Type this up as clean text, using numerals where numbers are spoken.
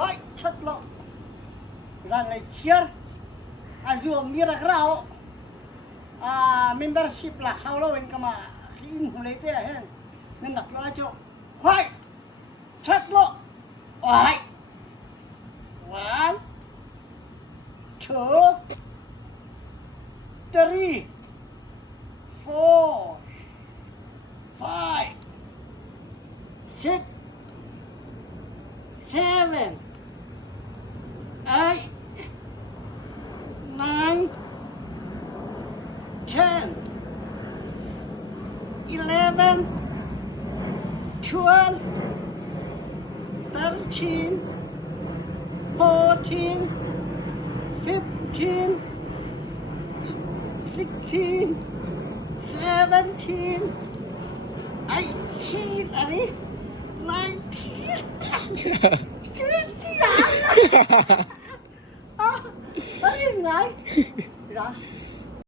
hỏi chất lộ ra này chia dù mi ra rau membership là how lâu anh mà khi hùng lấy tiền hen nên đặt cho là chỗ hỏi chất lộ hỏi one two three four five six seven, 8, 9, 10, 11, 12, 13, 14, 15, 16, 17, 18, 19. Cái gì vậy? Có gì vậy? Dạ.